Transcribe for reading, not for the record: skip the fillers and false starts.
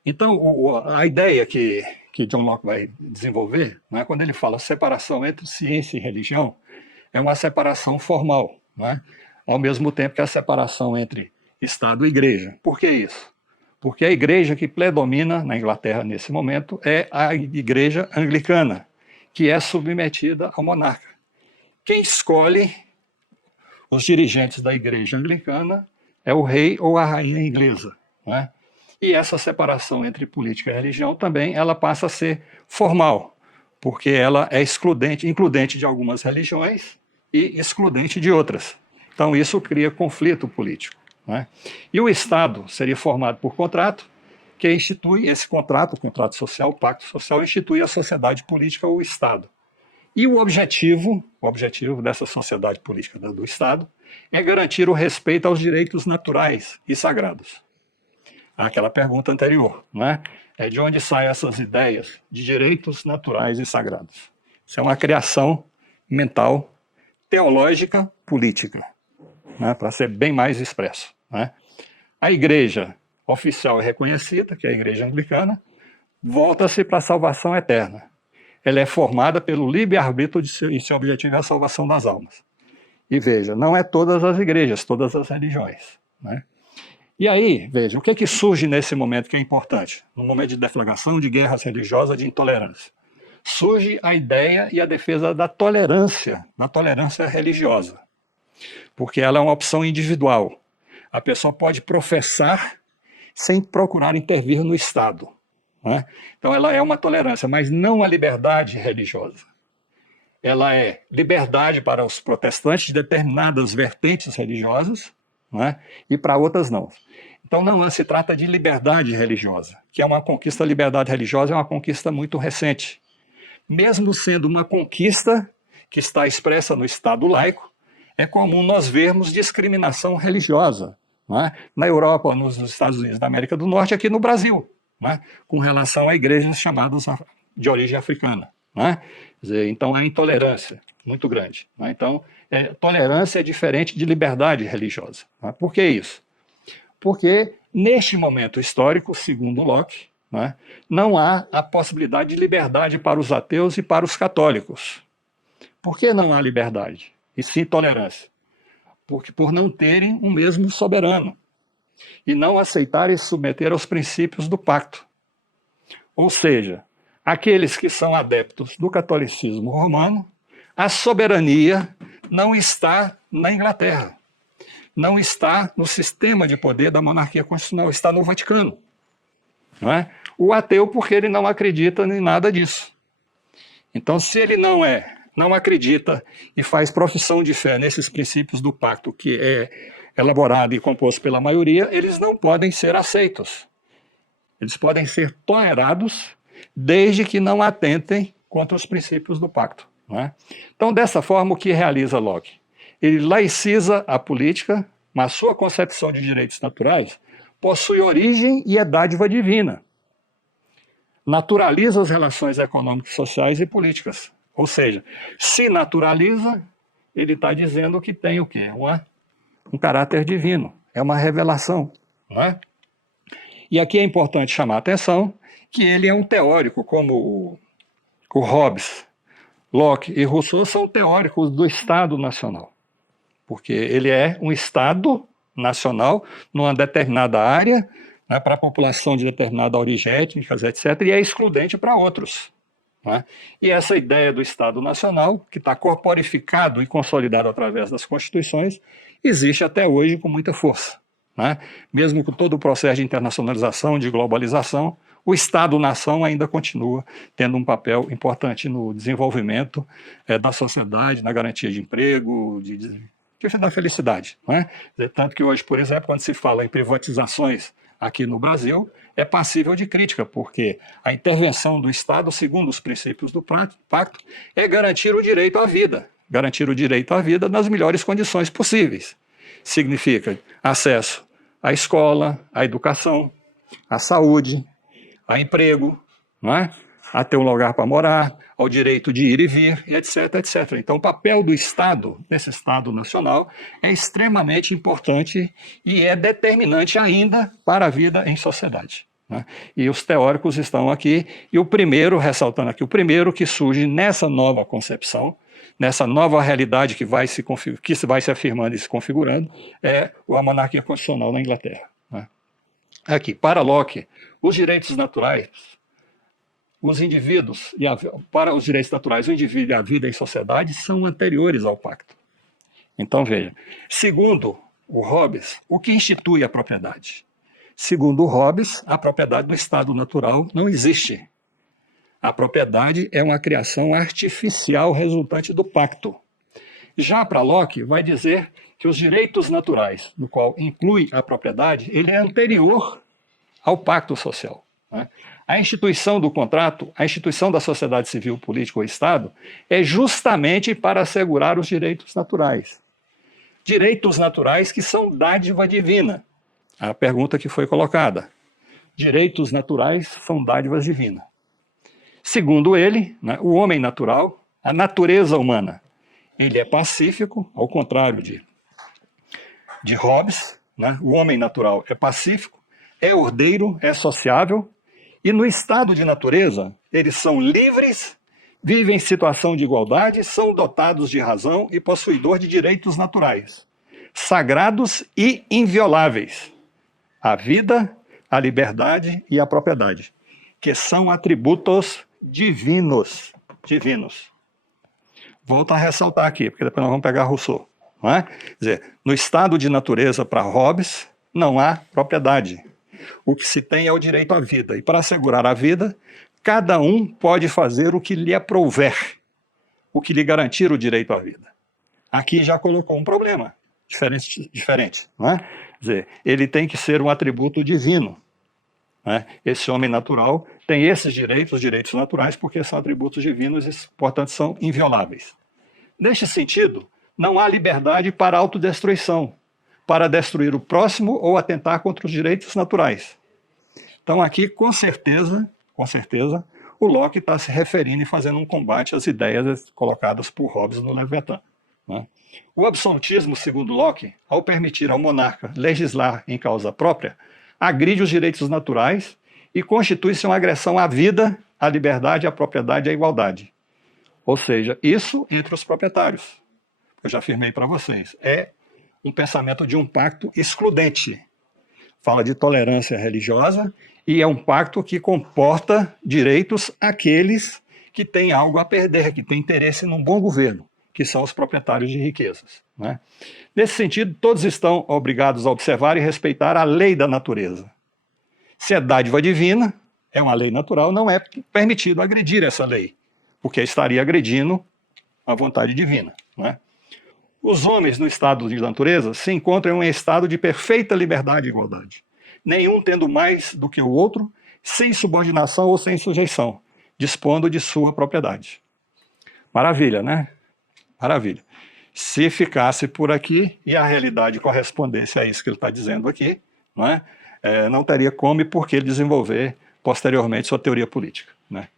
Então, a ideia que John Locke vai desenvolver, né, quando ele fala separação entre ciência e religião, é uma separação formal, né, ao mesmo tempo que a separação entre Estado e Igreja. Por que isso? Porque a igreja que predomina na Inglaterra nesse momento é a igreja anglicana, que é submetida ao monarca. Quem escolhe os dirigentes da igreja anglicana é o rei ou a rainha inglesa, né? E essa separação entre política e religião também ela passa a ser formal, porque ela é includente de algumas religiões e excludente de outras. Então isso cria conflito político, né? E o Estado seria formado por contrato, que institui esse contrato, o contrato social, o pacto social, institui a sociedade política ou o Estado. E o objetivo dessa sociedade política do Estado é garantir o respeito aos direitos naturais e sagrados. Aquela pergunta anterior, né? É de onde saem essas ideias de direitos naturais e sagrados? Isso é uma criação mental, teológica, política, né? Para ser bem mais expresso, né? A igreja oficial e reconhecida, que é a igreja anglicana, volta-se para a salvação eterna. Ela é formada pelo livre-arbítrio e seu objetivo é a salvação das almas. E veja, não é todas as igrejas, todas as religiões, né? E aí, veja, o que é que surge nesse momento que é importante? No momento de deflagração, de guerras religiosas, de intolerância. Surge a ideia e a defesa da tolerância religiosa, porque ela é uma opção individual. A pessoa pode professar sem procurar intervir no Estado, né? Então ela é uma tolerância, mas não a liberdade religiosa. Ela é liberdade para os protestantes de determinadas vertentes religiosas, né? E para outras não. Então não se trata de liberdade religiosa, que é uma conquista. A liberdade religiosa é uma conquista muito recente. Mesmo sendo uma conquista que está expressa no Estado laico, é comum nós vermos discriminação religiosa, né? Na Europa, nos Estados Unidos da América do Norte, aqui no Brasil, né? Com relação a igrejas chamadas de origem africana, né? Quer dizer, então há intolerância muito grande, né? Então, tolerância é diferente de liberdade religiosa, né? Por que isso? Porque neste momento histórico, segundo Locke, né, não há a possibilidade de liberdade para os ateus e para os católicos. Por que não há liberdade? E sim tolerância. Porque por não terem o mesmo soberano e não aceitarem se submeter aos princípios do pacto. Ou seja, aqueles que são adeptos do catolicismo romano, a soberania não está na Inglaterra, não está no sistema de poder da monarquia constitucional, está no Vaticano, não é? O ateu, porque ele não acredita em nada disso. Então, se ele não acredita e faz profissão de fé nesses princípios do pacto que é elaborado e composto pela maioria, eles não podem ser aceitos. Eles podem ser tolerados desde que não atentem contra os princípios do pacto, não é? Então, dessa forma, o que realiza Locke? Ele laiciza a política, mas sua concepção de direitos naturais possui origem e é dádiva divina. Naturaliza as relações econômicas, sociais e políticas. Ou seja, se naturaliza, ele está dizendo que tem o quê? Um caráter divino, é uma revelação, não é? E aqui é importante chamar a atenção que ele é um teórico, como o Hobbes, Locke e Rousseau são teóricos do Estado Nacional, porque ele é um Estado nacional numa determinada área, né, para a população de determinada origem étnica, etc., e é excludente para outros, né? E essa ideia do Estado Nacional, que está corporificado e consolidado através das constituições, existe até hoje com muita força, né? Mesmo com todo o processo de internacionalização, de globalização, o Estado-nação ainda continua tendo um papel importante no desenvolvimento da sociedade, na garantia de emprego, da felicidade, né? Tanto que hoje, por exemplo, quando se fala em privatizações aqui no Brasil, é passível de crítica, porque a intervenção do Estado, segundo os princípios do pacto, é garantir o direito à vida nas melhores condições possíveis. Significa acesso à escola, à educação, à saúde, a emprego, não é? A ter um lugar para morar, ao direito de ir e vir, etc, etc. Então, o papel do Estado, nesse Estado nacional, é extremamente importante e é determinante ainda para a vida em sociedade, né? E os teóricos estão aqui, e o primeiro, ressaltando aqui, o primeiro que surge nessa nova concepção, nessa nova realidade que vai se afirmando e se configurando, é a monarquia constitucional na Inglaterra, né? Aqui, para Locke, os direitos naturais, os indivíduos, para os direitos naturais, o indivíduo e a vida em sociedade são anteriores ao pacto. Então, veja, segundo o Hobbes, o que institui a propriedade? Segundo o Hobbes, a propriedade no estado natural não existe. A propriedade é uma criação artificial resultante do pacto. Já para Locke, vai dizer que os direitos naturais, no qual inclui a propriedade, ele é anterior ao pacto social, né? A instituição do contrato, a instituição da sociedade civil, política ou Estado, é justamente para assegurar os direitos naturais. Direitos naturais que são dádiva divina. A pergunta que foi colocada. Direitos naturais são dádivas divinas. Segundo ele, né, o homem natural, a natureza humana, ele é pacífico, ao contrário de Hobbes, né? O homem natural é pacífico, é ordeiro, é sociável, e no estado de natureza, eles são livres, vivem em situação de igualdade, são dotados de razão e possuidor de direitos naturais, sagrados e invioláveis. A vida, a liberdade e a propriedade, que são atributos divinos. Volto a ressaltar aqui, porque depois nós vamos pegar Rousseau, não é? Quer dizer, no estado de natureza para Hobbes, não há propriedade. O que se tem é o direito à vida. E para assegurar a vida, cada um pode fazer o que lhe aprouver, o que lhe garantir o direito à vida. Aqui já colocou um problema diferente, não é? Quer dizer, ele tem que ser um atributo divino, né? Esse homem natural tem esses direitos, os direitos naturais, porque são atributos divinos e, portanto, são invioláveis. Neste sentido, não há liberdade para autodestruição, para destruir o próximo ou atentar contra os direitos naturais. Então aqui, com certeza, o Locke está se referindo e fazendo um combate às ideias colocadas por Hobbes no Leviatã, né? O absolutismo, segundo Locke, ao permitir ao monarca legislar em causa própria, agride os direitos naturais e constitui-se uma agressão à vida, à liberdade, à propriedade e à igualdade. Ou seja, isso entre os proprietários. Eu já afirmei para vocês, é um pensamento de um pacto excludente. Fala de tolerância religiosa e é um pacto que comporta direitos àqueles que têm algo a perder, que têm interesse num bom governo, que são os proprietários de riquezas, né? Nesse sentido, todos estão obrigados a observar e respeitar a lei da natureza. Se é dádiva divina, é uma lei natural, não é permitido agredir essa lei, porque estaria agredindo a vontade divina, né? Os homens no estado de natureza se encontram em um estado de perfeita liberdade e igualdade, nenhum tendo mais do que o outro, sem subordinação ou sem sujeição, dispondo de sua propriedade. Maravilha, né? Maravilha. Se ficasse por aqui e a realidade correspondesse a isso que ele está dizendo aqui, não é? Não teria como e por que desenvolver posteriormente sua teoria política, né?